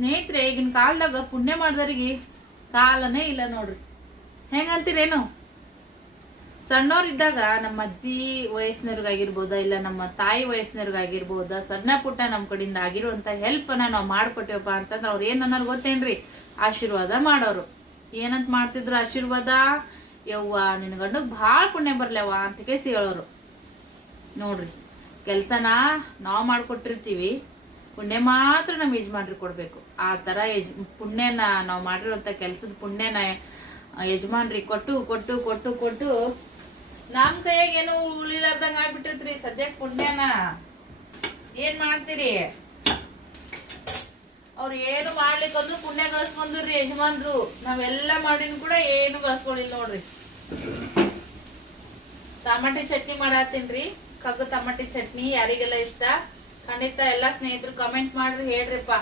ಸ್ನೇಹಿತರೆ, ಈಗಿನ ಕಾಲದಾಗ ಪುಣ್ಯ ಮಾಡ್ದವ್ರಿಗೆ ಕಾಲನೇ ಇಲ್ಲ ನೋಡ್ರಿ. ಹೆಂಗಂತೀರೇನು? ಸಣ್ಣವ್ರಿದ್ದಾಗ ನಮ್ಮ ಅಜ್ಜಿ ವಯಸ್ಸಿನವ್ರಿಗಾಗಿರ್ಬೋದ, ಇಲ್ಲ ನಮ್ಮ ತಾಯಿ ವಯಸ್ಸಿನವ್ರಿಗಾಗಿರ್ಬೋದ, ಸಣ್ಣ ಪುಟ್ಟ ನಮ್ ಕಡೆಯಿಂದ ಆಗಿರುವಂತ ಹೆಲ್ಪ್ ನಾವು ಮಾಡ್ಕೊಟ್ಟೇವಪ್ಪ ಅಂತಂದ್ರೆ ಅವ್ರು ಏನ್ ಅನ್ನೋರು ಗೊತ್ತೇನ್ರಿ? ಆಶೀರ್ವಾದ ಮಾಡೋರು. ಏನಂತ ಮಾಡ್ತಿದ್ರು ಆಶೀರ್ವಾದ? ಯವ್ವ ನಿನ್ ಗಂಡಗ್ ಭಾಳ ಪುಣ್ಯ ಬರ್ಲವ ಅಂತ ಕೇಸಿ ಹೇಳೋರು. ನೋಡ್ರಿ, ಕೆಲ್ಸನ ನಾವ್ ಮಾಡ್ಕೊಟ್ಟಿರ್ತೀವಿ, ಪುಣ್ಯ ಮಾತ್ರ ನಮ್ ಯಜಮಾನ್ರಿ ಕೊಡ್ಬೇಕು. ಆ ತರ ಪುಣ್ಯನ ನಾವ್ ಮಾಡಿರುವಂತ ಕೆಲ್ಸದ ಪುಣ್ಯನ ಯಜಮಾನ್ರಿ ಕೊಟ್ಟು ಕೊಟ್ಟು ಕೊಟ್ಟು ಕೊಟ್ಟು ನಮ್ ಕೈಯಾಗ ಏನು ಉಳಿಲಾರ್ದಂಗ ಆಗ್ಬಿಟ್ಟಿರ್ತ್ರಿ ಸದ್ಯಕ್ ಪುಣ್ಯನ. ಏನ್ ಮಾಡ್ತೀರಿ? ಅವ್ರು ಏನು ಮಾಡ್ಲಿಕ್ಕಂದ್ರು ಪುಣ್ಯ ಗಳಿಸ್ಕೊಂಡ್ರಿ ಯಜಮಾನ್ರು. ನಾವೆಲ್ಲಾ ಮಾಡಿನ ಕೂಡ ಏನು ಗಳಿಸ್ಕೊಂಡಿಲ್ಲ ನೋಡ್ರಿ. ಟಮಾಟಿ ಚಟ್ನಿ ಮಾಡತ್ತೀನ್ರಿ. ಕಗ್ಗು ಟಮಾಟಿ ಚಟ್ನಿ ಯಾರಿಗೆಲ್ಲ ಇಷ್ಟ ಖಂಡಿತ ಎಲ್ಲಾ ಸ್ನೇಹಿತರು ಕಮೆಂಟ್ ಮಾಡ್ರಿ, ಹೇಳ್ರಿಪ್ಪ.